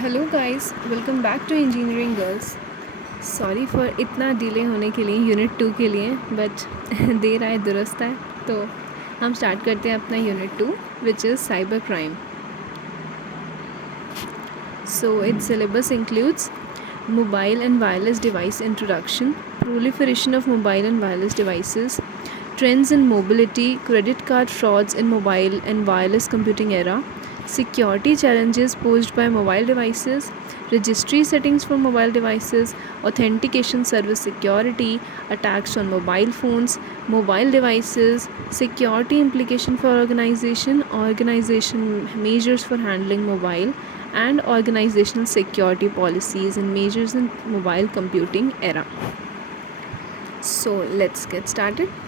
Hello guys, welcome back to engineering girls. Sorry for इतना delay होने के लिए यूनिट 2 के लिए, बट देर आए दुरुस्त है। तो हम स्टार्ट करते हैं अपना unit 2 which is cyber crime. So it's syllabus includes mobile and wireless device introduction, proliferation of mobile and wireless devices, trends in mobility, credit card frauds in mobile and wireless computing era, security challenges posed by mobile devices, registry settings for mobile devices, authentication service security, attacks on mobile phones, mobile devices, security implication for organization measures for handling mobile, and organizational security policies and measures in mobile computing era. So let's get started.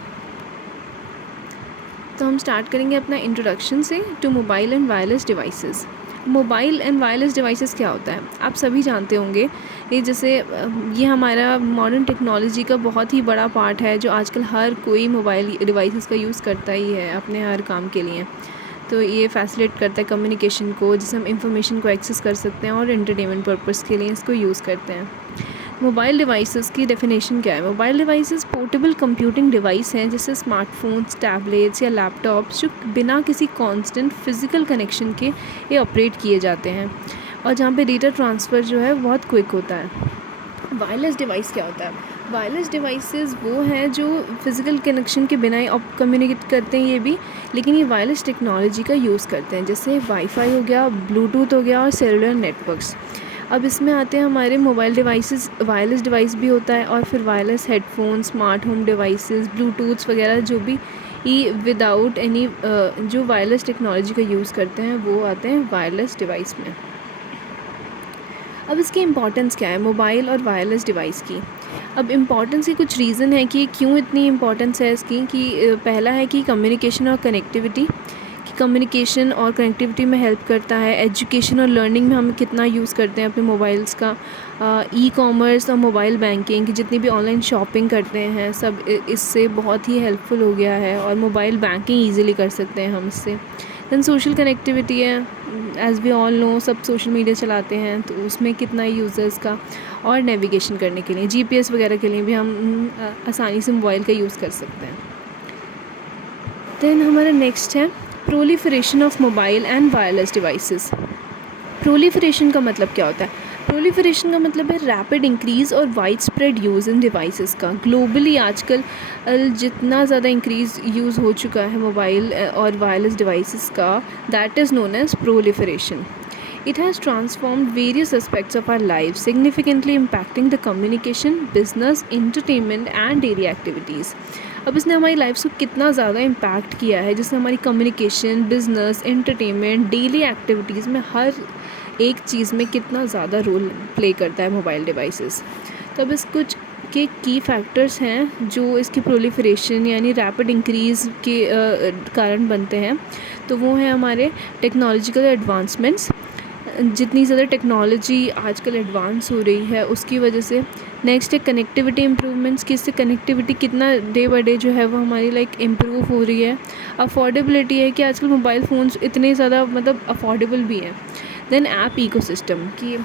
तो हम start करेंगे अपना introduction से to mobile and wireless devices. Mobile and wireless devices क्या होता है आप सभी जानते होंगे। ये हमारा मॉडर्न टेक्नोलॉजी का बहुत ही बड़ा पार्ट है जो आजकल हर कोई मोबाइल डिवाइसेस का यूज़ करता ही है अपने हर काम के लिए। तो ये फैसिलिटेट करता है कम्युनिकेशन को, जिससे हम इंफॉर्मेशन को एक्सेस कर सकते हैं और एंटरटेनमेंट पर्पस के लिए इसको यूज़ करते हैं। मोबाइल डिवाइसेस की डेफिनेशन क्या है? Mobile devices portable computing device हैं जैसे स्मार्टफोन्स, टैबलेट्स या लैपटॉप्स जो बिना किसी कांस्टेंट फिज़िकल कनेक्शन के ये ऑपरेट किए जाते हैं और जहाँ पे डेटा ट्रांसफ़र जो है बहुत क्विक होता है। वायरलेस डिवाइस क्या होता है? वायरलेस डिवाइसेस वो हैं जो फिज़िकल कनेक्शन के बिना ही कम्युनिकेट करते हैं ये भी, लेकिन ये वायरलेस टेक्नोलॉजी का यूज़ करते हैं जैसे वाईफाई हो गया, ब्लूटूथ हो गया और सेलुलर नेटवर्क्स। अब इसमें आते हैं हमारे मोबाइल डिवाइसेस, वायरलेस डिवाइस भी होता है और फिर wireless headphone, smart home devices, Bluetooths वगैरह जो भी विदाउट एनी जो वायरलेस टेक्नोलॉजी का यूज़ करते हैं वो आते हैं वायरलेस डिवाइस में। अब इसकी इम्पॉर्टेंस क्या है मोबाइल और वायरलेस डिवाइस की? अब इम्पॉर्टेंस की कुछ रीज़न है कि क्यों इतनी इम्पॉर्टेंस है इसकी। कि पहला है कि कम्युनिकेशन और कनेक्टिविटी, कि कम्युनिकेशन और कनेक्टिविटी में हेल्प करता है। एजुकेशन और लर्निंग में हम कितना यूज़ करते हैं अपने मोबाइल्स का। ई कॉमर्स और मोबाइल बैंकिंग की जितनी भी ऑनलाइन शॉपिंग करते हैं सब इससे बहुत ही हेल्पफुल हो गया है और मोबाइल बैंकिंग ईज़िली कर सकते हैं हम इससे। दैन सोशल कनेक्टिविटी है, एज़ वी ऑल नो सब सोशल मीडिया चलाते हैं तो उसमें कितना यूज़र्स का, और नेविगेशन करने के लिए जीपीएस वगैरह के लिए भी हम आसानी से मोबाइल का यूज़ कर सकते हैं। दैन हमारा नेक्स्ट है proliferation of mobile and wireless devices. Proliferation का मतलब क्या होता है? प्रोलिफरेशन का मतलब है रैपिड इंक्रीज़ और wide spread use in devices का। ग्लोबली आजकल जितना ज़्यादा इंक्रीज़ यूज़ हो चुका है मोबाइल और वायरलेस डिवाइसेस का, that is known as proliferation. It has transformed various aspects of our lives, significantly impacting the communication, business, entertainment and daily activities. अब इसने हमारी लाइफ्स को कितना ज़्यादा इम्पैक्ट किया है, जिससे हमारी communication, business, entertainment, daily activities में हर एक चीज़ में कितना ज़्यादा रोल प्ले करता है मोबाइल डिवाइसेस। तो अब इस कुछ के की फैक्टर्स हैं जो इसकी प्रोलिफरेशन यानी रैपिड इंक्रीज़ के कारण बनते हैं। तो वो हैं हमारे टेक्नोलॉजिकल एडवांसमेंट्स। जितनी ज़्यादा टेक्नोलॉजी आजकल एडवांस हो रही है उसकी वजह से। नेक्स्ट है कनेक्टिविटी इम्प्रूवमेंट्स, कि इससे कनेक्टिविटी कितना डे बाई डे जो है वो हमारी इम्प्रूव हो रही है। अफोर्डेबिलिटी है कि आजकल मोबाइल फ़ोन्स इतने ज़्यादा अफोर्डेबल भी हैं। देन ऐप इकोसिस्टम, कि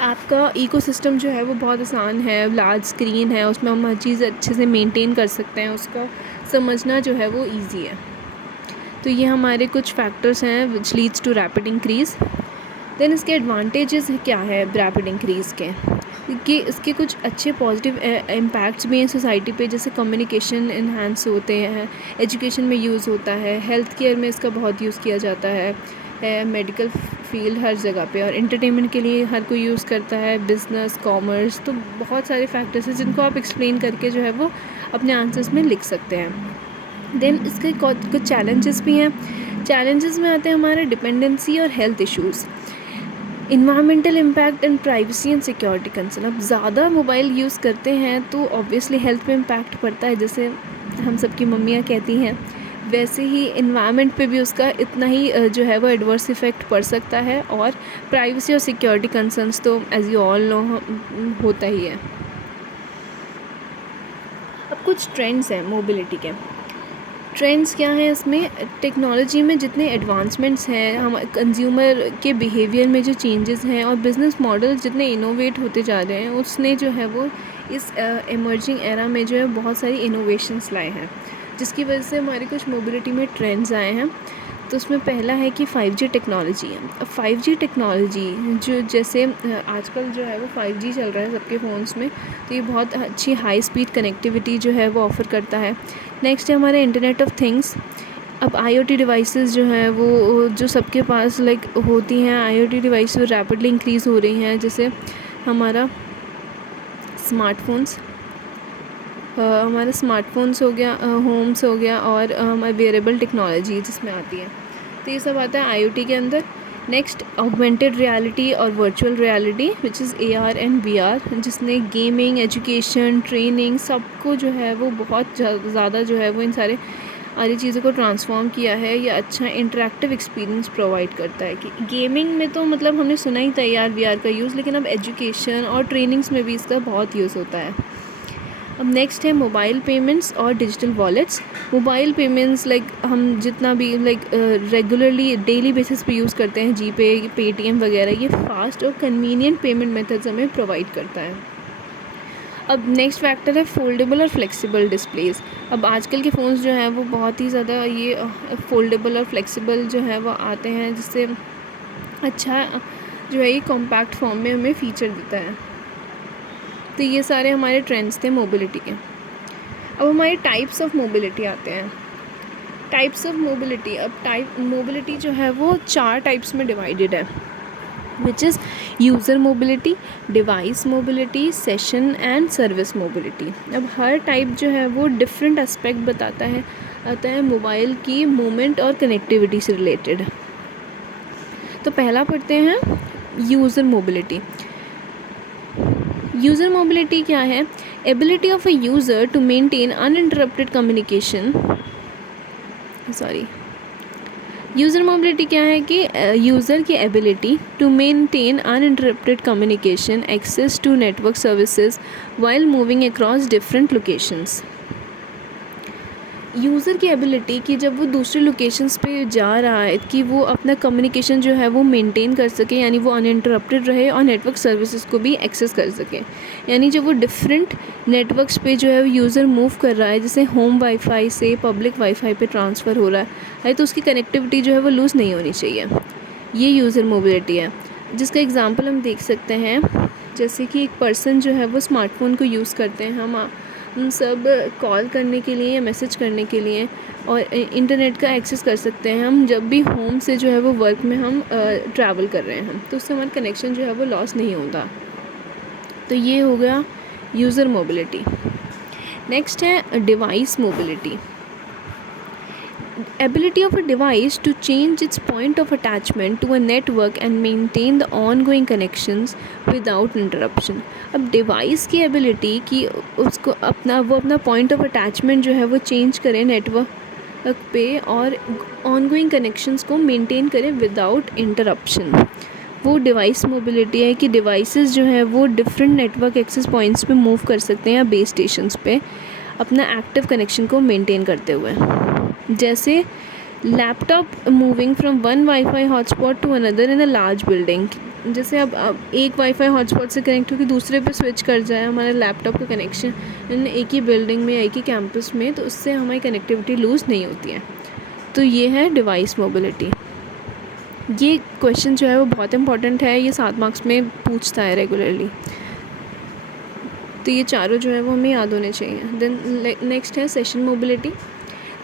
आपका इकोसिस्टम जो है वो बहुत आसान है, लार्ज स्क्रीन है, उसमें हम हर चीज़ अच्छे से मेंटेन कर सकते हैं, उसका समझना जो है वो ईजी है। तो ये हमारे कुछ फैक्टर्स हैं which leads to rapid increase. Then इसके एडवांटेजेस क्या है रैपिड इंक्रीज़ के? कि इसके कुछ अच्छे पॉजिटिव इम्पैक्ट्स भी हैं सोसाइटी पे, जैसे कम्युनिकेशन इन्हांस होते हैं, एजुकेशन में यूज़ होता है, हेल्थ केयर में इसका बहुत यूज़ किया जाता है, मेडिकल फील्ड हर जगह पे, और एंटरटेनमेंट के लिए हर कोई यूज़ करता है, बिज़नेस, कॉमर्स। तो बहुत सारे फैक्टर्स हैं जिनको आप एक्सप्लेन करके जो है वो अपने आंसर्स में लिख सकते हैं। देन इसके कुछ चैलेंजेस भी हैं। चैलेंजेस में आते हैं हमारे डिपेंडेंसी और health issues, environmental impact and privacy and security concern. अब ज़्यादा मोबाइल यूज़ करते हैं तो ऑब्वियसली हेल्थ पे इम्पैक्ट पड़ता है, जैसे हम सबकी मम्मियाँ कहती हैं, वैसे ही इन्वायरमेंट पे भी उसका इतना ही जो है वो एडवर्स इफ़ेक्ट पड़ सकता है। और प्राइवेसी और सिक्योरिटी कंसर्न्स तो एज़ यू ऑल नो होता ही है। अब कुछ ट्रेंड्स हैं मोबिलिटी के। ट्रेंड्स क्या हैं इसमें, टेक्नोलॉजी में जितने एडवांसमेंट्स हैं, हम कंज्यूमर के बिहेवियर में जो चेंजेस हैं और बिज़नेस मॉडल जितने इनोवेट होते जा रहे हैं, उसने जो है वो इस इमर्जिंग एरा में जो है बहुत सारी इनोवेशंस लाए हैं, जिसकी वजह से हमारे कुछ मोबिलिटी में ट्रेंड्स आए हैं। तो उसमें पहला है कि 5G टेक्नोलॉजी है। अब 5G टेक्नोलॉजी जो जैसे आजकल जो है वो 5G चल रहा है सबके फ़ोन्स में, तो ये बहुत अच्छी हाई स्पीड कनेक्टिविटी जो है वो ऑफ़र करता है। नेक्स्ट है हमारे इंटरनेट ऑफ थिंग्स। अब IoT डिवाइसेस जो हैं वो जो सबके पास लाइक होती हैं, IoT डिवाइस रैपिडली इंक्रीज़ हो रही हैं, जैसे हमारा स्मार्टफोन्स हो गया, होम्स हो गया, और वेयरेबल टेक्नोलॉजी जिसमें आती है, तो ये सब आता है IoT के अंदर। नेक्स्ट ऑगमेंटेड रियलिटी और virtual reality which is AR and VR, जिसने गेमिंग, एजुकेशन, ट्रेनिंग सबको जो है वो बहुत ज़्यादा जो है वो इन सारी चीज़ों को ट्रांसफॉर्म किया है। या अच्छा इंटरेक्टिव एक्सपीरियंस प्रोवाइड करता है कि गेमिंग में तो मतलब हमने सुना ही था AR VR का यूज़, लेकिन अब एजुकेशन और ट्रेनिंग्स में भी इसका बहुत यूज़ होता है। अब नेक्स्ट है मोबाइल पेमेंट्स और digital wallets. Mobile payments like हम जितना भी लाइक रेगुलरली डेली बेसिस पे यूज़ करते हैं, जीपे, पेटीएम वगैरह, ये फास्ट और कन्वीनियंट पेमेंट मेथड्स हमें प्रोवाइड करता है। अब नेक्स्ट फैक्टर है फोल्डेबल और फ्लेक्सिबल डिस्प्लेज़। अब आजकल के फ़ोन्स जो हैं वो बहुत ही ज़्यादा ये फोल्डेबल और फ्लेक्सिबल जो है वो आते हैं, जिससे अच्छा जो है ये कॉम्पैक्ट फॉर्म में हमें फ़ीचर देता है। तो ये सारे हमारे ट्रेंड्स थे मोबिलिटी के। अब हमारे टाइप्स ऑफ मोबिलिटी आते हैं। टाइप्स ऑफ मोबिलिटी, अब मोबिलिटी जो है वो 4 टाइप्स में डिवाइडेड है, which is user mobility, device mobility, session and service mobility. अब हर टाइप जो है वो डिफरेंट एस्पेक्ट बताता है मोबाइल की मूवमेंट और कनेक्टिविटी से रिलेटेड। तो पहला पढ़ते हैं यूज़र मोबिलिटी। यूज़र मोबिलिटी क्या है? Ability of a user to maintain uninterrupted communication. User mobility क्या है कि यूज़र की ability to maintain uninterrupted communication, access to network services while moving across different locations. User की एबिलिटी कि जब वो दूसरे लोकेशंस पे जा रहा है कि वो अपना कम्युनिकेशन जो है वो मेंटेन कर सके, यानी वो अनइंटरप्टेड रहे और नेटवर्क सर्विसेज को भी एक्सेस कर सके। यानी जब वो डिफरेंट नेटवर्क्स पे जो है यूज़र मूव कर रहा है, जैसे होम वाईफाई से पब्लिक वाईफाई पे ट्रांसफ़र हो रहा है तो उसकी कनेक्टिविटी जो है वो लूज़ नहीं होनी चाहिए। ये यूज़र मोबिलिटी है, जिसका एग्ज़ाम्पल हम देख सकते हैं। जैसे कि एक पर्सन जो है वो स्मार्टफ़ोन को यूज़ करते हैं, हम सब कॉल करने के लिए या मैसेज करने के लिए, और इंटरनेट का एक्सेस कर सकते हैं हम जब भी होम से जो है वो वर्क में हम ट्रैवल कर रहे हैं, तो उससे हमारा कनेक्शन जो है वो लॉस नहीं होता। तो ये हो गया यूज़र मोबिलिटी। नेक्स्ट है device mobility. Ability of a device to change its point of attachment to a network and maintain the ongoing connections without interruption। अब डिवाइस की एबिलिटी कि उसको अपना पॉइंट ऑफ अटैचमेंट जो है वो चेंज करें नेटवर्क पे और ऑनगोइंग कनेक्शंस को मेंटेन करें विदाउट इंटरप्शन। वो डिवाइस मोबिलिटी है कि डिवाइसेस जो है वो डिफरेंट नेटवर्क एक्सेस पॉइंट्स पे मूव कर सकते हैं या बेस स्टेशंस पे अपना एक्टिव कनेक्शन को मेंटेन करते हुए। जैसे laptop moving from one wifi hotspot to another in a large building. जैसे अब एक वाईफाई हॉटस्पॉट से कनेक्ट होकर दूसरे पे स्विच कर जाए हमारा लैपटॉप का कनेक्शन एक ही बिल्डिंग में, एक ही कैंपस में, तो उससे हमारी कनेक्टिविटी लूज़ नहीं होती है। तो ये है डिवाइस मोबिलिटी। ये क्वेश्चन जो है वो बहुत इंपॉर्टेंट है, ये 7 मार्क्स में पूछता है रेगुलरली। तो ये चारों जो है वो हमें याद होने चाहिए। देन नेक्स्ट है session mobility.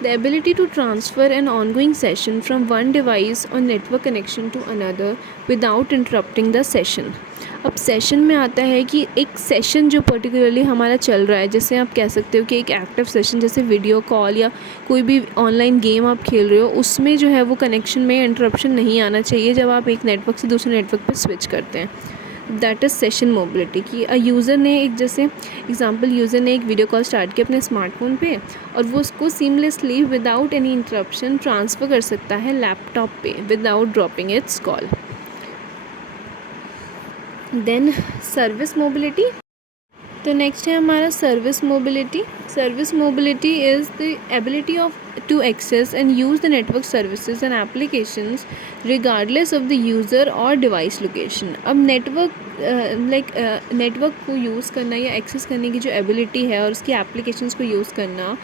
The ability to transfer an ongoing session from one device or network connection to another without interrupting the session। अब सेशन में आता है कि एक सेशन जो पर्टिकुलरली हमारा चल रहा है, जैसे आप कह सकते हो कि एक एक्टिव सेशन, जैसे वीडियो कॉल या कोई भी ऑनलाइन गेम आप खेल रहे हो, उसमें जो है वो कनेक्शन में इंटरप्शन नहीं आना चाहिए जब आप एक नेटवर्क से दूसरे नेटवर्क पर स्विच करते हैं। दैट इज़ सेशन मोबिलिटी कि यूज़र ने एक, जैसे एग्जांपल, यूज़र ने एक वीडियो कॉल स्टार्ट किया अपने स्मार्टफोन पे और वो उसको seamlessly without any interruption transfer कर सकता है लैपटॉप पे without dropping its call. Then service mobility. तो नेक्स्ट है हमारा service mobility. Service mobility is the ability of to access and use the network services and applications regardless of the user or device location. अब network को use करना या access करने की जो एबिलिटी है और उसकी एप्लीकेशंस को यूज़ करना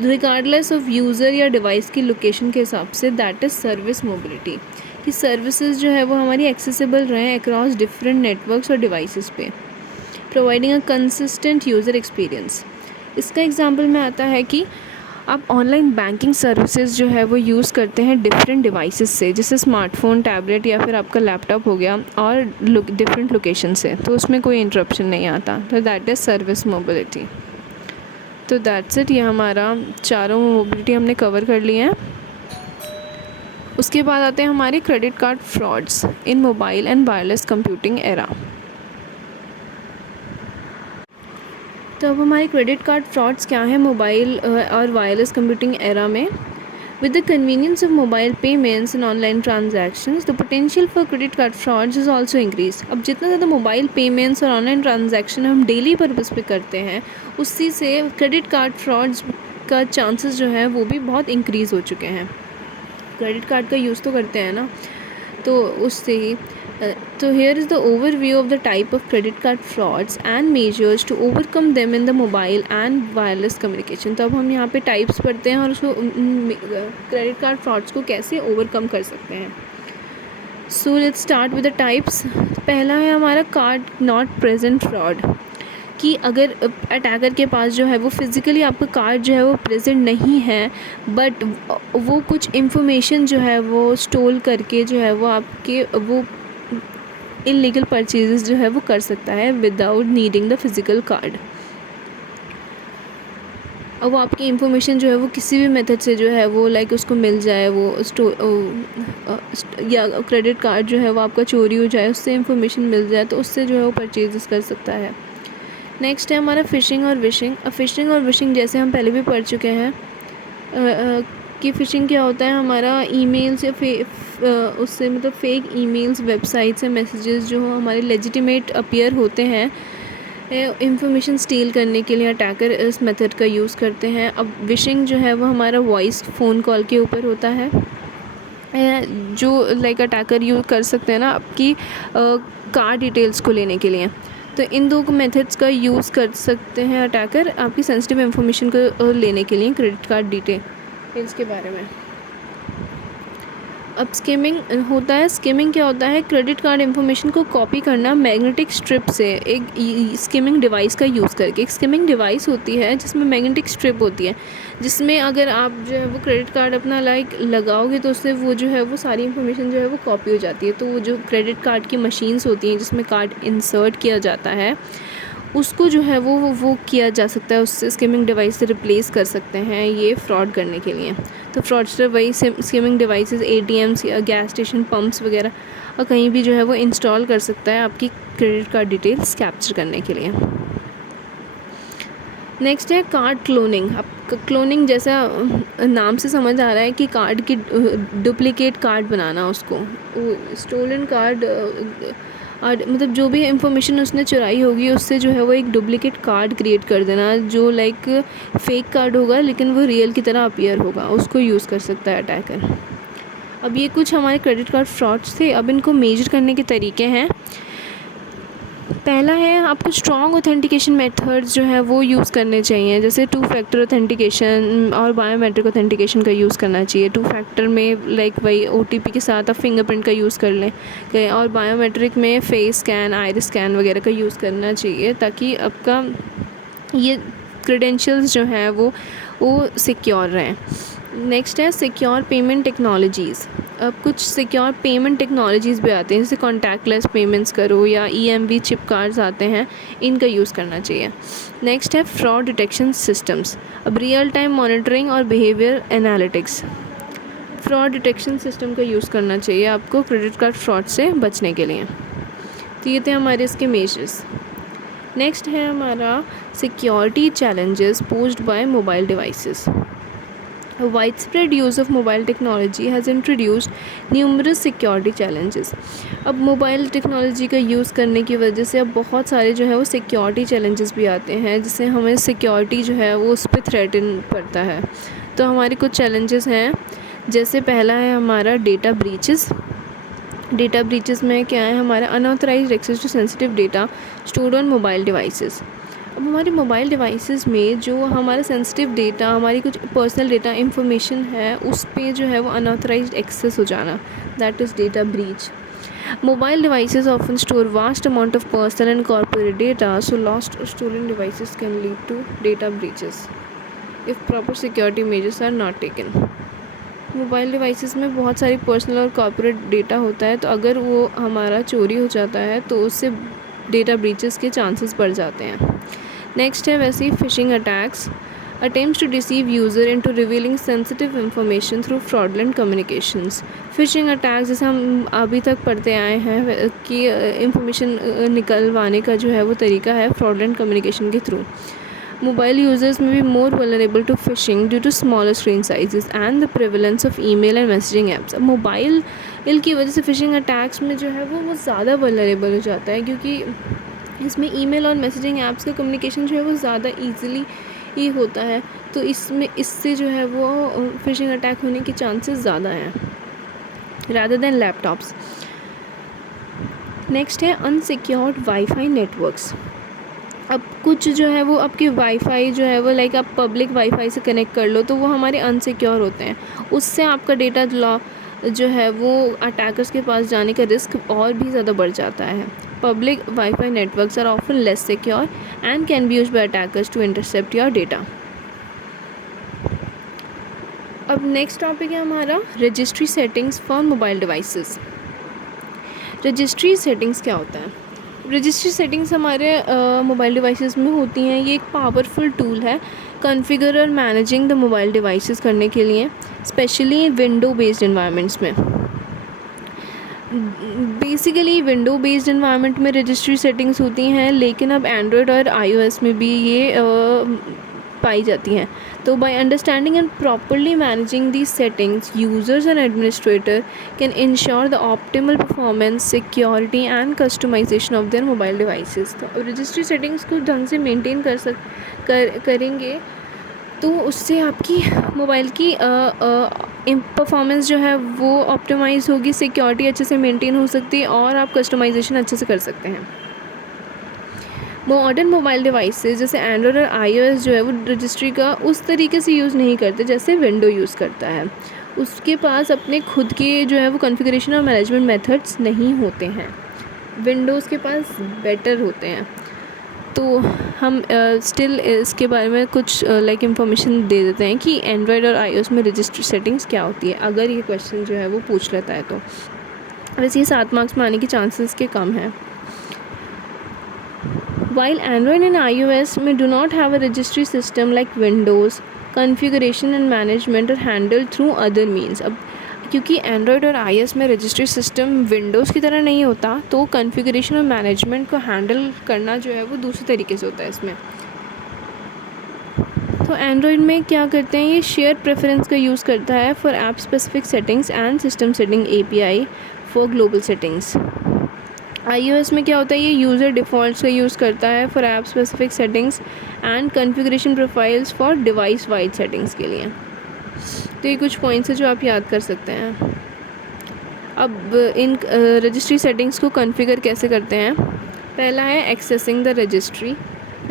रिगार्डलेस ऑफ यूज़र या डिवाइस की लोकेशन के हिसाब से, दैट इज़ सर्विस मोबिलिटी। कि सर्विसेज जो है वो हमारी एक्सेसिबल रहें अक्रॉस डिफरेंट नेटवर्क्स और डिवाइसेस पे, providing a consistent user experience. इसका एग्जांपल में आता है कि आप ऑनलाइन बैंकिंग सर्विसेज जो है वो यूज़ करते हैं डिफरेंट डिवाइसेस से, जैसे स्मार्टफ़ोन, टैबलेट या फिर आपका लैपटॉप हो गया, और डिफरेंट लोकेशन से, तो उसमें कोई इंटरप्शन नहीं आता, तो दैट इज़ सर्विस मोबिलिटी। तो दैट्स इट, ये हमारा चारों मोबिलिटी हमने कवर कर लिए हैं। उसके बाद आते हैं हमारे credit card frauds in mobile and wireless computing era. तो अब हमारे क्रेडिट कार्ड फ्रॉड्स क्या हैं मोबाइल और वायरलेस कंप्यूटिंग एरा में। With the convenience of mobile payments and online transactions, the potential for credit card frauds is also increase. अब जितना ज़्यादा मोबाइल पेमेंट्स और ऑनलाइन ट्रांजैक्शन हम डेली पर्पज़ पे करते हैं, उसी से क्रेडिट कार्ड फ्रॉड्स का चांसेस जो है वो भी बहुत इंक्रीज़ हो चुके हैं। क्रेडिट कार्ड का यूज़ तो करते हैं ना, तो उससे ही तो here is the overview of the type of credit card frauds and measures to overcome them in the mobile and wireless communication. तो अब हम यहाँ पे टाइप्स पढ़ते हैं और उसको क्रेडिट कार्ड फ्रॉड्स को कैसे ओवरकम कर सकते हैं। So let's start with the types. पहला है हमारा कार्ड नॉट प्रेजेंट फ्रॉड, कि अगर अटैकर के पास जो है वो फ़िज़िकली आपका कार्ड जो है वो प्रेजेंट नहीं है, बट वो कुछ इंफॉर्मेशन जो है वो स्टोल करके जो है वो आपके वो इलीगल परचेजेस जो है वो कर सकता है without needing the physical card. अब वो आपकी इंफॉर्मेशन जो है वो किसी भी मेथड से जो है वो लाइक उसको मिल जाए, वो या क्रेडिट कार्ड जो है वो आपका चोरी हो जाए, उससे इंफॉर्मेशन मिल जाए, तो उससे जो है वो परचेजेस कर सकता है। नेक्स्ट है हमारा फ़िशिंग और विशिंग। अब फ़िशिंग और विशिंग जैसे हम पहले भी पढ़ चुके हैं कि फ़िशिंग क्या होता है, हमारा ईमेल से उससे मतलब फ़ेक ईमेल्स, वेबसाइट से मैसेजेस जो हमारे लेजिटिमेट अपीयर होते हैं, इंफॉर्मेशन स्टील करने के लिए अटैकर इस मेथड का यूज़ करते हैं। अब विशिंग जो है वो हमारा वॉइस फ़ोन कॉल के ऊपर होता है, जो लाइक अटैकर यूज़ कर सकते हैं ना आपकी कार्ड डिटेल्स को लेने के लिए। तो इन दो मेथड्स का यूज़ कर सकते हैं अटैकर आपकी सेंसिटिव इंफॉर्मेशन को लेने के लिए, क्रेडिट कार्ड डिटेल्स के बारे में। अब स्किमिंग होता है। स्किमिंग क्या होता है, क्रेडिट कार्ड इंफॉर्मेशन को कॉपी करना मैग्नेटिक स्ट्रिप से एक स्किमिंग डिवाइस का यूज़ करके। एक स्किमिंग डिवाइस होती है जिसमें मैग्नेटिक स्ट्रिप होती है, जिसमें अगर आप जो है वो क्रेडिट कार्ड अपना लाइक लगाओगे तो उससे वो जो है वो सारी इंफॉर्मेशन जो है वो कॉपी हो जाती है। तो वो जो क्रेडिट कार्ड की मशीन्स होती हैं जिसमें कार्ड इंसर्ट किया जाता है, उसको जो है वो किया जा सकता है, उससे स्किमिंग डिवाइस से रिप्लेस कर सकते हैं ये फ्रॉड करने के लिए। तो फ्रॉडस्टर वही स्किमिंग डिवाइसेस ATMs या गैस स्टेशन, पंप्स वगैरह और कहीं भी जो है वो इंस्टॉल कर सकता है आपकी क्रेडिट कार्ड डिटेल्स कैप्चर करने के लिए। नेक्स्ट है कार्ड क्लोनिंग। अब क्लोनिंग जैसा नाम से समझ आ रहा है कि कार्ड की डुप्लीकेट कार्ड बनाना, उसको स्टोलन कार्ड और मतलब जो भी इंफॉर्मेशन उसने चुराई होगी उससे जो है वो एक डुप्लीकेट कार्ड क्रिएट कर देना, जो लाइक फ़ेक कार्ड होगा लेकिन वो रियल की तरह अपीयर होगा, उसको यूज़ कर सकता है अटैकर। अब ये कुछ हमारे क्रेडिट कार्ड फ्रॉड्स थे। अब इनको मेजर करने के तरीके हैं। पहला है आपको स्ट्रॉन्ग ऑथेंटिकेशन मेथड्स जो है वो यूज़ करने चाहिए, जैसे 2 फैक्टर ऑथेंटिकेशन और बायोमेट्रिक ऑथेंटिकेशन का यूज़ करना चाहिए। 2 फैक्टर में लाइक वही OTP के साथ आप फिंगरप्रिंट का यूज़ कर लें, और बायोमेट्रिक में फेस स्कैन, आइरिस स्कैन वगैरह का यूज़ करना चाहिए, ताकि आपका ये क्रेडेंशियल्स जो हैं वो सिक्योर रहें। नेक्स्ट है सिक्योर पेमेंट टेक्नोलॉजीज़। अब कुछ सिक्योर पेमेंट टेक्नोलॉजीज़ भी आते हैं, जैसे कॉन्टैक्टलेस पेमेंट्स करो या EMV चिप कार्ड्स आते हैं, इनका यूज़ करना चाहिए। नेक्स्ट है फ्रॉड डिटेक्शन सिस्टम्स। अब रियल टाइम मॉनिटरिंग और behaviour analytics, fraud detection system का यूज़ करना चाहिए आपको क्रेडिट कार्ड फ्रॉड से बचने के लिए। तो ये थे हमारे इसके मेजर्स। नेक्स्ट है हमारा security challenges posed by mobile devices. A widespread use of mobile technology has introduced numerous security challenges. अब मोबाइल टेक्नोलॉजी का यूज़ करने की वजह से अब बहुत सारे जो है वो सिक्योरिटी चैलेंजेस भी आते हैं, जिससे हमें सिक्योरिटी जो है वो उस पर थ्रेटन पड़ता है। तो हमारे कुछ चैलेंजेस हैं, जैसे पहला है हमारा डेटा ब्रीचेस। डेटा ब्रीचेस में क्या है, हमारा unauthorized access to sensitive data stored on mobile devices. अब हमारे मोबाइल डिवाइसेस में जो हमारा सेंसिटिव डेटा, हमारी कुछ पर्सनल डेटा इंफॉर्मेशन है, उस पे जो है वो अनऑथराइज्ड एक्सेस हो जाना, that is data breach. Mobile devices often store vast amount of personal and corporate data, so lost or stolen devices can lead to data breaches if proper security measures are not taken. Mobile devices में बहुत सारी personal और corporate data होता है, तो अगर वो हमारा चोरी हो जाता है तो उससे डेटा ब्रीचेस के चांसेस बढ़ जाते हैं। नेक्स्ट है वैसे ही phishing attacks, attempts to deceive user into revealing sensitive information through fraudulent communications. Phishing attacks जैसे हम अभी तक पढ़ते आए हैं कि इंफॉर्मेशन निकलवाने का जो है वो तरीका है फ्रॉडलेंट कम्युनिकेशन के थ्रू। मोबाइल यूजर्स में भी more vulnerable to phishing due to smaller screen sizes and the prevalence of email and messaging apps. अब मोबाइल की वजह से फिशिंग अटैक्स में जो है वो ज़्यादा वल्नरेबल हो जाता है, क्योंकि इसमें ईमेल और मैसेजिंग ऐप्स का कम्युनिकेशन जो है वो ज़्यादा ईजिली ही होता है, तो इससे जो है वो फिशिंग अटैक होने के चांसेस ज़्यादा हैं रादर देन लैपटॉप्स। नेक्स्ट है अनसिक्योर्ड वाईफाई नेटवर्क्स। अब कुछ जो है वो आपके वाईफाई जो है वो लाइक आप पब्लिक वाईफाई से कनेक्ट कर लो तो वो हमारे अनसिक्योर होते हैं, उससे आपका डेटा जो है वो अटैकर्स के पास जाने का रिस्क और भी ज़्यादा बढ़ जाता है। Public Wi-Fi networks are often less secure and can be used by attackers to intercept your data. अब नेक्स्ट टॉपिक है हमारा registry settings for mobile devices. Registry settings क्या होता है? रजिस्ट्री सेटिंग्स हमारे मोबाइल डिवाइसेस में होती हैं। ये एक पावरफुल टूल है कॉन्फ़िगर और मैनेजिंग द मोबाइल डिवाइसेस करने के लिए, स्पेशली विंडो बेस्ड एनवायरनमेंट्स में। बेसिकली विंडो बेस्ड एनवायरनमेंट में रजिस्ट्री सेटिंग्स होती हैं, लेकिन अब एंड्रॉयड और iOS में भी ये पाई जाती हैं। तो by understanding and properly managing these settings, users and administrator can ensure the optimal performance, security and customization of their mobile devices. तो रजिस्ट्री सेटिंग्स को ढंग से मेंटेन करेंगे तो उससे आपकी मोबाइल की परफॉर्मेंस जो है वो ऑप्टिमाइज़ होगी, सिक्योरिटी अच्छे से मेंटेन हो सकती है और आप कस्टमाइजेशन अच्छे से कर सकते हैं। मॉडर्न मोबाइल डिवाइसेस जैसे एंड्रॉयड और iOS जो है वो रजिस्ट्री का उस तरीके से यूज़ नहीं करते जैसे विंडो यूज़ करता है। उसके पास अपने खुद के जो है वो कॉन्फ़िगरेशन और मैनेजमेंट मेथड्स नहीं होते हैं, विंडोज़ के पास बेटर होते हैं। तो हम स्टिल इसके बारे में कुछ लाइक इन्फॉर्मेशन दे देते हैं कि एंड्रॉयड और iOS में रजिस्ट्री सेटिंग्स क्या होती है, अगर ये क्वेश्चन जो है वो पूछ लेता है तो। वैसे ये 7 मार्क्स में आने के चांसेस के कम हैं। While Android and iOS may do not have a registry system like Windows, configuration and management are handled through other means. अब क्योंकि एंड्रॉयड और iOS में रजिस्ट्री सिस्टम विंडोज़ की तरह नहीं होता, तो कॉन्फ़िगरेशन और मैनेजमेंट को हैंडल करना जो है वो दूसरे तरीके से होता है इसमें। तो एंड्रॉयड में क्या करते हैं, ये शेयर प्रेफरेंस का यूज़ करता है for app specific settings and system setting API for global settings. iOS में क्या होता है, ये यूज़र डिफ़ॉल्ट्स का यूज़ करता है for app specific settings and configuration profiles for device wide settings के लिए। तो ये कुछ पॉइंट्स हैं जो आप याद कर सकते हैं। अब इन रजिस्ट्री सेटिंग्स को कॉन्फ़िगर कैसे करते हैं? पहला है एक्सेसिंग द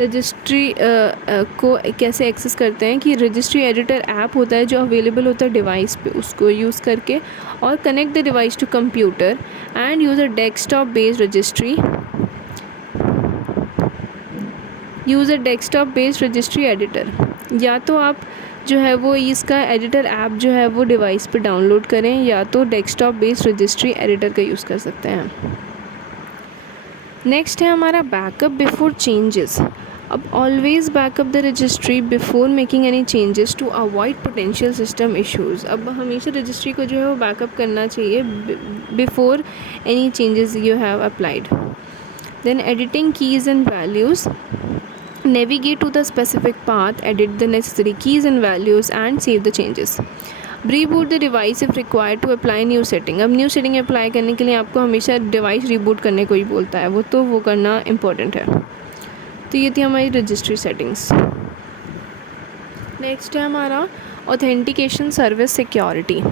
रजिस्ट्री को कैसे एक्सेस करते हैं कि रजिस्ट्री एडिटर ऐप होता है जो अवेलेबल होता है डिवाइस पे, उसको यूज़ करके और connect the device to computer and use a desktop based registry editor. या तो आप जो है वो इसका एडिटर ऐप जो है वो डिवाइस पे डाउनलोड करें, या तो डेस्कटॉप बेस्ड रजिस्ट्री एडिटर का यूज़ कर सकते हैं। नेक्स्ट है हमारा बैकअप बिफोर चेंजेस। अब always backup the registry before making any changes to avoid potential system issues. अब हमेशा रजिस्ट्री को जो है वो बैकअप करना चाहिए before any changes you have applied. Then editing keys and values, navigate to the specific path, edit the necessary keys and values and save the changes. Reboot the device if required to apply new setting. अब new setting apply करने के लिए आपको हमेशा device reboot करने को ही बोलता है, वो करना इम्पोर्टेंट है। तो ये थी हमारी रजिस्ट्री सेटिंग्स। नेक्स्ट है हमारा authentication service security.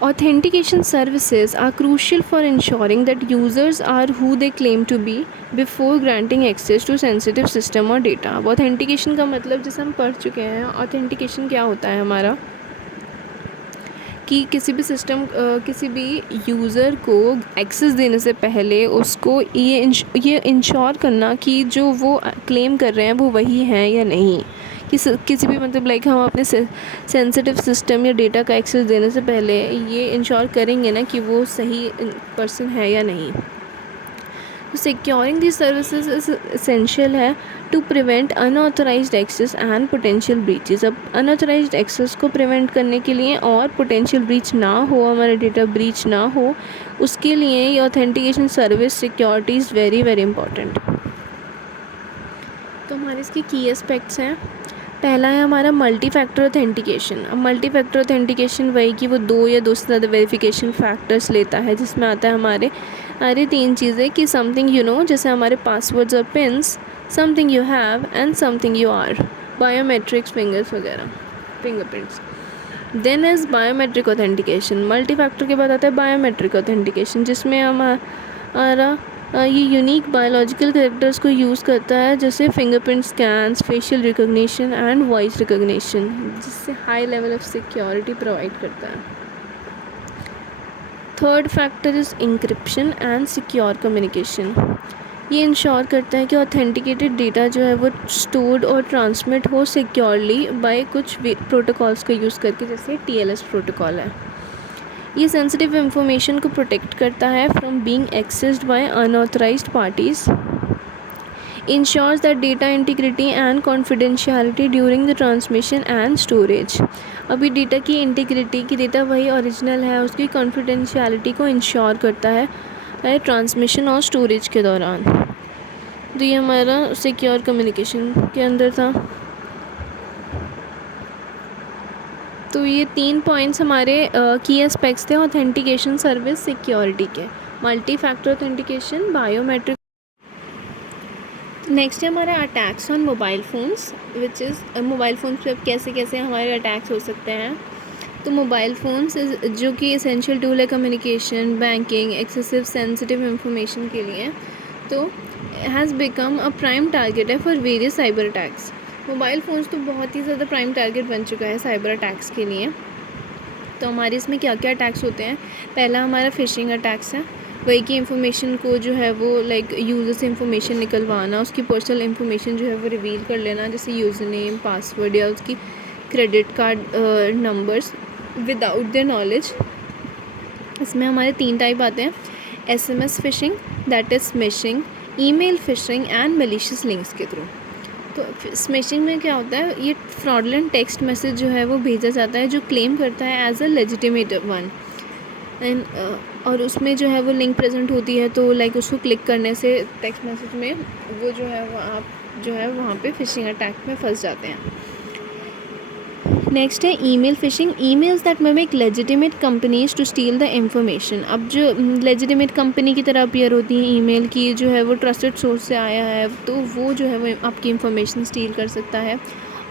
Authentication services are crucial for ensuring that users are who they claim to be before granting access to sensitive system or data. अब authentication का मतलब जैसे हम पढ़ चुके हैं, authentication क्या होता है हमारा, कि किसी भी सिस्टम किसी भी यूज़र को एक्सेस देने से पहले उसको ये इंश्योर करना कि जो वो क्लेम कर रहे हैं वो वही हैं या नहीं. किसी भी मतलब लाइक हम अपने सेंसिटिव सिस्टम या डेटा का एक्सेस देने से पहले ये इंश्योर करेंगे ना कि वो सही पर्सन है या नहीं. तो securing the services is essential है to prevent unauthorised access and potential breaches. अब अनऑथराइज्ड एक्सेस को प्रिवेंट करने के लिए और पोटेंशियल ब्रीच ना हो, हमारा डेटा ब्रीच ना हो, उसके लिए ये authentication service security is very very important. तो हमारे इसके की एस्पेक्ट्स हैं. पहला है हमारा मल्टी फैक्टर ऑथेंटिकेशन. अब मल्टी फैक्टर ऑथेंटिकेशन वही कि वो 2 या 2 से ज़्यादा वेरिफिकेशन फैक्टर्स लेता है, जिसमें आता है हमारे 3 चीज़ें कि समथिंग यू नो, जैसे हमारे पासवर्ड्स और pins, something you have and something you are, biometrics, fingers वगैरह, fingerprints. Then is biometric authentication. Multi factor के बाद आता है बायोमेट्रिक ऑथेंटिकेशन, जिसमें हमारा ये यूनिक बायोलॉजिकल कैरेक्टर्स को यूज़ करता है, जैसे fingerprint scans, facial recognition and voice recognition, जिससे high level of security provide करता है. Third factor is encryption and secure communication. ये इंश्योर करता है कि ऑथेंटिकेटेड डेटा जो है वो स्टोर्ड और ट्रांसमिट हो सिक्योरली बाय कुछ प्रोटोकॉल्स का यूज़ करके, जैसे TLS प्रोटोकॉल है. ये सेंसिटिव इंफॉर्मेशन को प्रोटेक्ट करता है from being accessed by unauthorised parties, ensures that data integrity and confidentiality during the transmission and storage. अभी डेटा की इंटीग्रिटी, कि डेटा वही ओरिजिनल है, उसकी कॉन्फिडेंशियलिटी को इंश्योर करता है ट्रांसमिशन और स्टोरेज के दौरान. तो ये हमारा सिक्योर कम्युनिकेशन के अंदर था. तो ये 3 पॉइंट्स हमारे की एस्पेक्ट्स थे ऑथेंटिकेशन सर्विस सिक्योरिटी के. Multi factor authentication, biometric. Next है हमारा attacks on mobile phones, which is mobile phones पे कैसे कैसे हमारे अटैक्स हो सकते हैं. तो मोबाइल फ़ोन्स जो कि एसेंशियल टूल है communication, banking, excessive sensitive information के लिए, तो has become a prime target है for various cyber attacks. Mobile phones तो बहुत ही ज़्यादा प्राइम टारगेट बन चुका है साइबर अटैक्स के लिए. तो हमारे इसमें क्या क्या अटैक्स होते हैं. पहला हमारा फ़िशिंग अटैक्स है. वही की इंफॉर्मेशन को जो है वो लाइक यूज़र से इंफॉर्मेशन निकलवाना, उसकी पर्सनल इंफॉर्मेशन जो है वो रिवील कर लेना, जैसे यूज़र नेम, पासवर्ड या उसकी credit card numbers without their knowledge. इसमें हमारे 3 टाइप आते हैं. SMS phishing, that is smishing, email phishing and malicious links के थ्रू. तो स्मिशिंग में क्या होता है, ये फ्रॉडलेंट टेक्स्ट मैसेज जो है वो भेजा जाता है जो क्लेम करता है as a legitimate one, and और उसमें जो है वो लिंक प्रेजेंट होती है, तो लाइक उसको क्लिक करने से टेक्स्ट मैसेज में वो जो है वो आप जो है वहाँ पे फ़िशिंग अटैक में फंस जाते हैं. नेक्स्ट है email phishing. Emails that mimic legitimate companies to steal the information. अब जो लेजिटिमेट कंपनी की तरह अपीयर होती है ईमेल की, जो है वो ट्रस्टेड सोर्स से आया है, तो वो जो है वो आपकी इंफॉर्मेशन स्टील कर सकता है.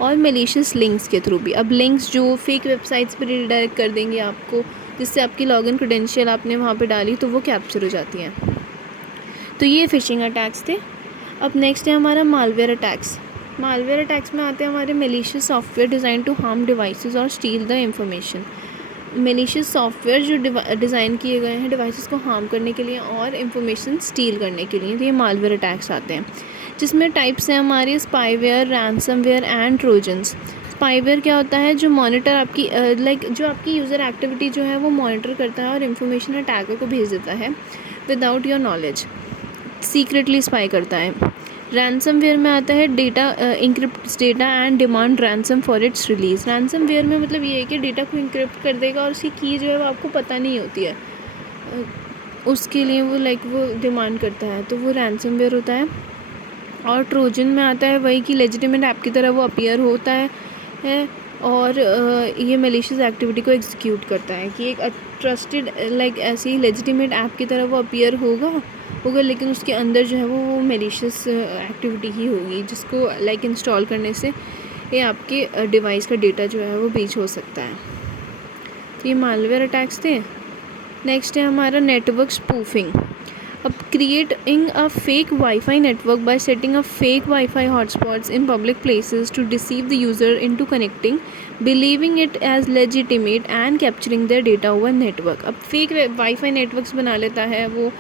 और मैलिशियस लिंक्स के थ्रू भी. अब लिंक्स जो फेक वेबसाइट्स पर रिडायरेक्ट कर देंगे आपको, जिससे आपकी लॉगिन क्रेडेंशियल आपने वहाँ पे डाली तो वो कैप्चर हो जाती हैं. तो ये फ़िशिंग अटैक्स थे. अब नेक्स्ट है हमारा मालवेयर अटैक्स. मालवेयर अटैक्स में आते हैं हमारे malicious software design to harm devices और steal the information. Malicious software जो डिज़ाइन किए गए हैं डिवाइसेस को हार्म करने के लिए और इंफॉर्मेशन स्टील करने के लिए, तो ये मालवेयर अटैक्स आते हैं. जिसमें टाइप्स हैं हमारे spyware, ransomware and trojans. Spyware क्या होता है, जो मॉनिटर आपकी जो आपकी यूज़र एक्टिविटी जो है वो मॉनिटर करता है और इन्फॉर्मेशन अटैकर को भेज देता है without your knowledge, secretly spy करता है. रैंसमवेयर में आता है data encrypt data and demand ransom for its release. Ransomware में मतलब ये है कि डेटा को इंक्रिप्ट कर देगा और उसकी की जो है वो आपको पता नहीं होती है, उसके लिए वो वो डिमांड करता है, तो वो रैंसमवेयर होता है. और ट्रोजन में आता है वही कि लेजिटिमेट ऐप की तरह वो अपीयर होता है और ये मैलिशियस एक्टिविटी को एग्जीक्यूट करता है, कि एक ट्रस्टेड ऐसी लेजिटिमेट ऐप की तरह वो अपीयर होगा, लेकिन उसके अंदर जो है वो मैलिशियस एक्टिविटी ही होगी, जिसको इंस्टॉल करने से या आपके डिवाइस का डेटा जो है वो ब्रीच हो सकता है। तो ये मालवेयर अटैक्स थे। नेक्स्ट है हमारा नेटवर्क स्पूफिंग। अब creating a fake WiFi network by setting a fake WiFi hotspots in public places to deceive the user into connecting, believing it as legitimate and capturing their data over network. अब fake WiFi networks बना लेता है वो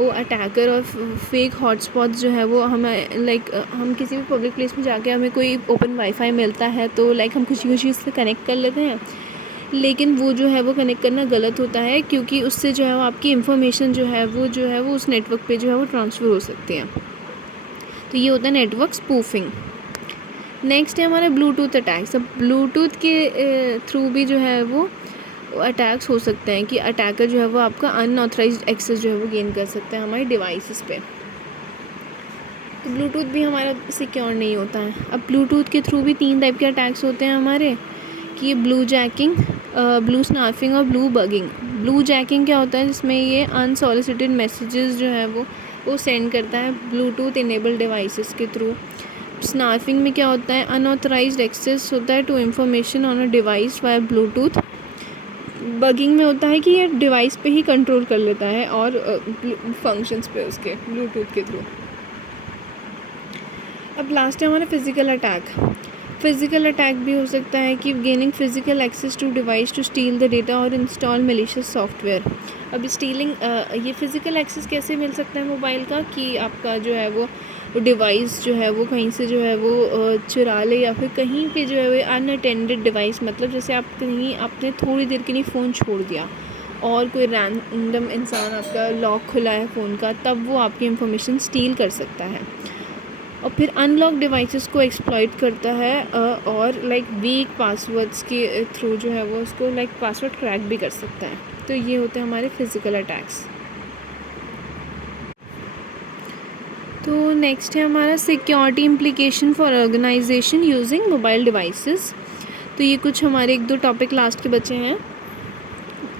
attacker, और fake hotspots जो है वो हमें हम किसी भी पब्लिक प्लेस में जाके हमें कोई ओपन वाईफाई मिलता है तो हम खुशी खुशी उससे कनेक्ट कर लेते हैं, लेकिन वो जो है वो कनेक्ट करना गलत होता है, क्योंकि उससे जो है वो आपकी इन्फॉर्मेशन जो है वो उस नेटवर्क पे जो है वो ट्रांसफ़र हो सकती है। तो ये होता है नेटवर्क स्पूफिंग। नेक्स्ट है हमारा ब्लूटूथ अटैक्स। अब ब्लूटूथ के थ्रू भी जो है वो अटैक्स हो सकते हैं कि अटैकर जो है वो आपका अनऑथराइज्ड एक्सेस जो है वो गेन कर सकता है हमारे डिवाइसेस पे। तो ब्लूटूथ भी हमारा सिक्योर नहीं होता है। अब ब्लूटूथ के थ्रू भी 3 टाइप के अटैक्स होते हैं हमारे, कि ब्लू जैकिंग, ब्लू स्नाफिंग और ब्लू बगिंग। ब्लू जैकिंग क्या होता है, जिसमें ये अनसॉलिसिटेड मैसेजेस जो है वो सेंड करता है ब्लूटूथ इनेबल्ड डिवाइसेस के थ्रू। स्नाफिंग में क्या होता है, अनऑथराइज्ड एक्सेस होता है to information on a device via Bluetooth. Bugging में होता है कि ये डिवाइस पे ही कंट्रोल कर लेता है और फंक्शंस पे उसके ब्लूटूथ के थ्रू। अब लास्ट है हमारा फिज़िकल अटैक। फिज़िकल अटैक भी हो सकता है कि gaining physical access to device to steal the data और इंस्टॉल मैलिशियस सॉफ्टवेयर। अब स्टीलिंग, ये फ़िज़िकल एक्सेस कैसे मिल सकता है मोबाइल का, कि आपका जो है वो डिवाइस जो है वो कहीं से जो है वो चुरा ले, या फिर कहीं पे जो है वो अनअटेंडेड डिवाइस, मतलब जैसे आपने थोड़ी देर के लिए फ़ोन छोड़ दिया और कोई रैंडम इंसान आपका लॉक खुला है फ़ोन का, तब वो आपकी इंफॉर्मेशन स्टील कर सकता है और फिर अनलॉक डिवाइसेस को एक्सप्लॉइट करता है और वीक पासवर्ड्स के थ्रू जो है वो उसको पासवर्ड क्रैक भी कर सकता है। तो ये होते हैं हमारे फिज़िकल अटैक्स। तो नेक्स्ट है हमारा security implication for organisation using mobile devices. तो ये कुछ हमारे 1-2 टॉपिक लास्ट के बचे हैं।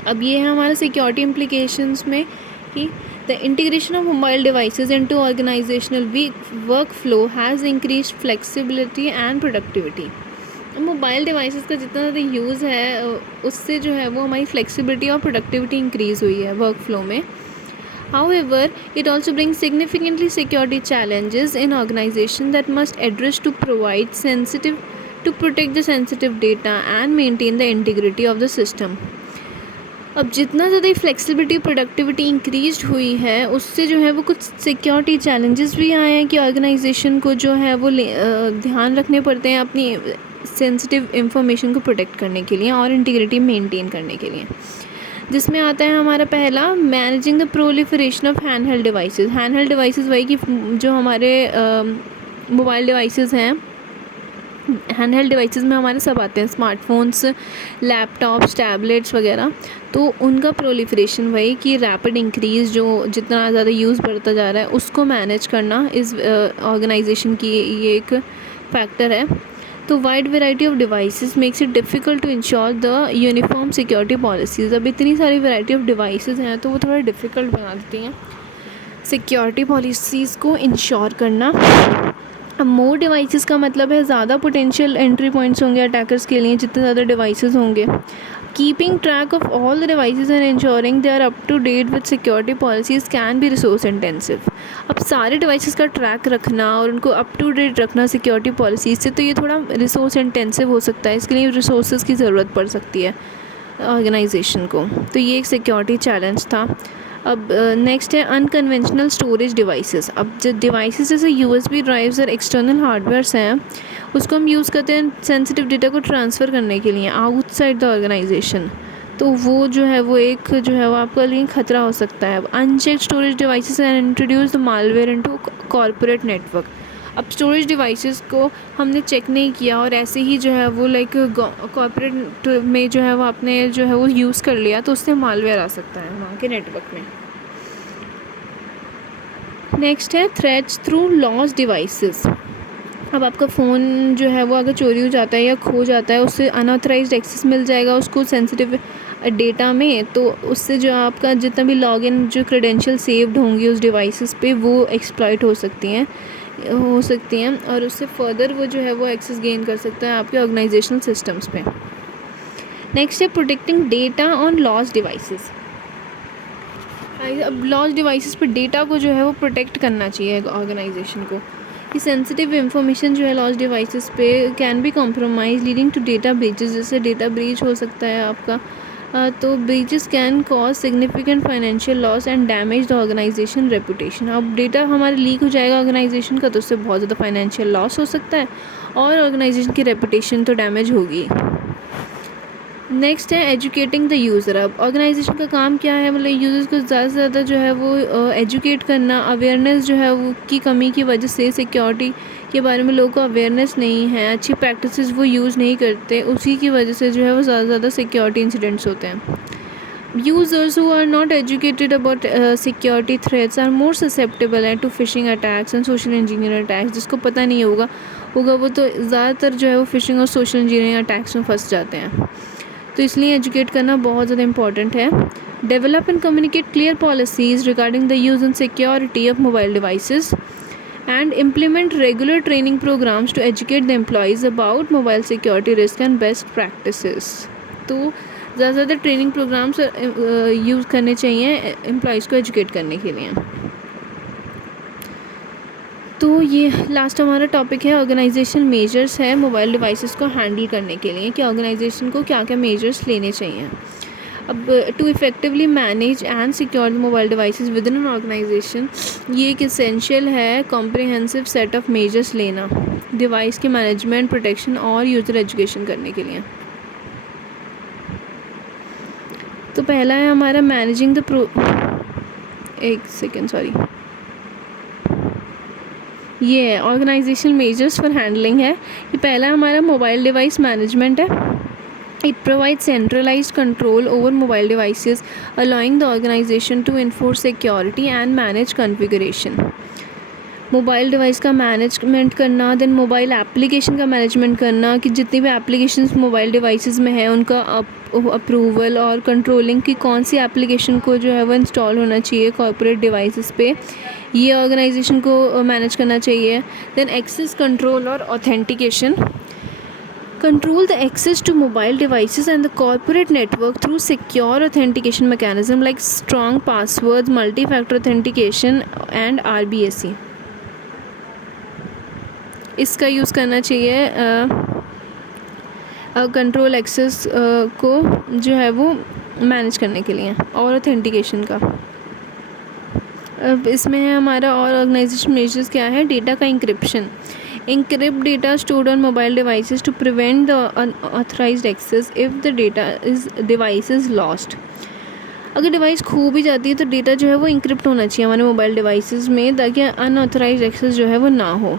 अब ये है हमारा सिक्योरिटी इम्प्लीकेशंस में कि the integration of mobile devices into organizational workflow has increased flexibility and productivity। Mobile devices का जितना ज़्यादा यूज़ है उससे जो है वो हमारी फ्लेक्सिबिलिटी और प्रोडक्टिविटी इंक्रीज़ हुई है वर्क फ्लो में। However, it also brings significantly security challenges in organization that must address to protect the sensitive data and maintain the integrity of the system। अब जितना ज़्यादा फ्लेक्सिबिलिटी प्रोडक्टिविटी इंक्रीज हुई है उससे जो है वो कुछ सिक्योरिटी चैलेंजेस भी आए हैं कि ऑर्गेनाइजेशन को जो है वो ध्यान रखने पड़ते हैं अपनी सेंसिटिव इंफॉर्मेशन को प्रोटेक्ट करने के लिए और इंटीग्रिटी मेंटेन करने के लिए, जिसमें आता है हमारा पहला, managing the proliferation of handheld devices. Handheld devices वही कि जो हमारे मोबाइल डिवाइसेस हैं, हैंडहेल्ड डिवाइसेस में हमारे सब आते हैं, स्मार्टफोन्स, लैपटॉप्स, टैबलेट्स वगैरह। तो उनका प्रोलिफरेशन वही कि रैपिड इंक्रीज़, जो जितना ज़्यादा यूज़ बढ़ता जा रहा है उसको मैनेज करना इस ऑर्गेनाइजेशन की ये एक फैक्टर है। तो wide variety of devices makes it difficult to ensure the uniform security policies. अब इतनी सारी वेराइटी ऑफ डिवाइसेस हैं तो वो थोड़ा डिफ़िकल्ट बना देती हैं सिक्योरिटी पॉलिसीज़ को इंश्योर करना। अब मोर डिवाइसेस का मतलब है ज़्यादा पोटेंशियल एंट्री पॉइंट्स होंगे अटैकर्स के लिए, जितने ज़्यादा डिवाइसेस होंगे। Keeping track of all the devices and ensuring they are up to date with security policies can be resource intensive. अब सारे डिवाइसेस का ट्रैक रखना और उनको अप टू डेट रखना सिक्योरिटी पॉलिसीज़ से, तो ये थोड़ा रिसोर्स इंटेंसिव हो सकता है, इसके लिए रिसोर्सेज की ज़रूरत पड़ सकती है ऑर्गेनाइजेशन को। तो ये एक सिक्योरिटी चैलेंज था। अब नेक्स्ट है अनकन्वेंशनल स्टोरेज डिवाइसेस। अब जो डिवाइसेस जैसे यूएसबी ड्राइव्स और एक्सटर्नल हार्डवेयर्स हैं उसको हम यूज़ करते हैं सेंसिटिव डेटा को ट्रांसफ़र करने के लिए आउटसाइड द ऑर्गेनाइजेशन, तो वो जो है वो एक जो है वो आपके लिए खतरा हो सकता है। Unchecked storage devices and introduce the malware into corporate network. अब स्टोरेज डिवाइसेस को हमने चेक नहीं किया और ऐसे ही जो है वो कॉर्पोरेट में जो है वो आपने जो है वो यूज़ कर लिया, तो उससे मालवेयर आ सकता है वहाँ के नेटवर्क में। नेक्स्ट है थ्रेट्स थ्रू लॉस्ट डिवाइसेस। अब आपका फ़ोन जो है वो अगर चोरी हो जाता है या खो जाता है, उससे अनऑथराइज्ड एक्सेस मिल जाएगा उसको सेंसिटिव डेटा में, तो उससे जो आपका जितना भी लॉगिन जो क्रेडेंशियल सेव्ड होंगी उस डिवाइसेस पे वो एक्सप्लॉइट हो सकती हैं। हो सकती हैं और उससे फर्दर वो जो है वो एक्सेस गेन कर सकता है आपके ऑर्गेनाइजेशनल सिस्टम्स पे। नेक्स्ट है protecting data on lost devices. अब लॉस्ट डिवाइसेस पर डेटा को जो है वो प्रोटेक्ट करना चाहिए ऑर्गेनाइजेशन को, कि सेंसिटिव इंफॉर्मेशन जो है लॉस्ट डिवाइसेस पे can be compromise leading to data breaches. जैसे डेटा ब्रीच हो सकता है आपका, तो breaches can cause significant financial loss and damage the organisation reputation. अब डेटा हमारे लीक हो जाएगा ऑर्गेनाइजेशन का तो उससे बहुत ज़्यादा फाइनेंशियल लॉस हो सकता है और ऑर्गेनाइजेशन की रेपुटेशन तो डैमेज होगी। नेक्स्ट है एजुकेटिंग द यूज़र। अब ऑर्गेनाइजेशन का काम क्या है, मतलब यूज़र्स को ज़्यादा से ज़्यादा जो है वो एजुकेट करना। अवेयरनेस जो है वो की कमी की वजह से सिक्योरिटी के बारे में लोगों को अवेयरनेस नहीं है, अच्छी प्रैक्टिसेस वो यूज़ नहीं करते, उसी की वजह से जो है वो ज़्यादा से ज़्यादा सिक्योरिटी इंसिडेंट्स होते हैं। Users who are not educated about security threats are more susceptible to phishing attacks and social engineering attacks। जिसको पता नहीं होगा वो तो ज़्यादातर जो है वो फिशिंग और सोशल इंजीनियरिंग अटैक्स में फंस जाते हैं। तो इसलिए एजुकेट करना बहुत ज़्यादा इंपॉर्टेंट है। Develop and communicate clear policies regarding the use and security of mobile devices and implement regular training programs to educate the employees about mobile security risk and best practices। तो ज़्यादा से ज़्यादा training programmes use करने चाहिए employees को educate करने के लिए। तो ये लास्ट हमारा टॉपिक है ऑर्गेनाइजेशन मेजर्स है मोबाइल डिवाइसेस को हैंडल करने के लिए, कि ऑर्गेनाइजेशन को क्या क्या मेजर्स लेने चाहिए। अब to effectively manage and secure the mobile devices within an organisation, ये एक एसेंशियल है कॉम्प्रिहेंसिव सेट ऑफ मेजर्स लेना डिवाइस के मैनेजमेंट, प्रोटेक्शन और यूज़र एजुकेशन करने के लिए। तो पहला है हमारा मैनेजिंग द ये है ऑर्गेनाइजेशनल मेजर्स फॉर हैंडलिंग है। ये पहला हमारा मोबाइल डिवाइस मैनेजमेंट है। It provides centralized control over mobile devices, allowing the organization to enforce security and manage configuration। Mobile device का मैनेजमेंट करना, देन मोबाइल एप्लीकेशन का मैनेजमेंट करना, कि जितनी भी एप्लीकेशंस मोबाइल डिवाइसेस में है उनका अप्रूवल और कंट्रोलिंग, कि कौन सी एप्लीकेशन को जो है वो इंस्टॉल होना चाहिए कॉर्पोरेट डिवाइसेस पे, ये ऑर्गेनाइजेशन को मैनेज करना चाहिए। देन एक्सेस कंट्रोल और authentication, control the access to mobile devices and the corporate network through secure authentication mechanism like strong passwords, multi-factor authentication and RBAC। इसका यूज़ करना चाहिए कंट्रोल एक्सेस को जो है वो मैनेज करने के लिए और ऑथेंटिकेशन का। अब इसमें है हमारा और ऑर्गेनाइजेशन मेजर्स क्या है, डेटा का encryption, encrypt data stored on mobile devices to prevent the unauthorized access if the device is lost। अगर डिवाइस खो भी जाती है तो डेटा जो है वो इंक्रिप्ट होना चाहिए हमारे मोबाइल डिवाइसेस में, ताकि अनऑथराइज्ड एक्सेस जो है वो ना हो।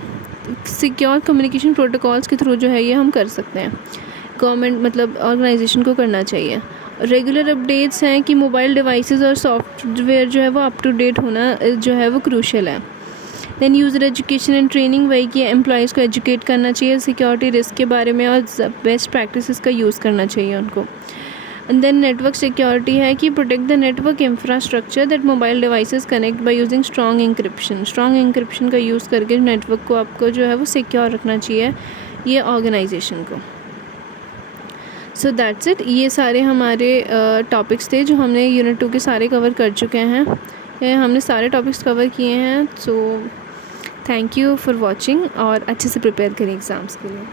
सिक्योर कम्युनिकेशन प्रोटोकॉल्स के थ्रू जो है ये हम कर सकते हैं, गवर्नमेंट मतलब ऑर्गेनाइजेशन को करना चाहिए। रेगुलर अपडेट्स हैं कि मोबाइल डिवाइसेस और सॉफ्टवेयर जो है वो अप टू डेट होना जो है वो क्रूशल है। Then user education and training, वही कि एम्प्लॉयज़ को एजुकेट करना चाहिए सिक्योरिटी रिस्क के बारे में और बेस्ट प्रैक्टिसेस का यूज़ करना चाहिए उनको। एंड देन नेटवर्क सिक्योरिटी है कि protect the network infrastructure that mobile devices connect by using strong encryption का यूज़ करके नेटवर्क को आपको जो है वो सिक्योर रखना चाहिए ये ऑर्गेनाइजेशन को। So that's it. ये सारे हमारे टॉपिक्स थे जो हमने यूनिट 2 के सारे कवर कर चुके हैं, हमने सारे टॉपिक्स कवर किए हैं। So thank you for watching और अच्छे से प्रिपेयर करें एग्ज़ाम्स के लिए।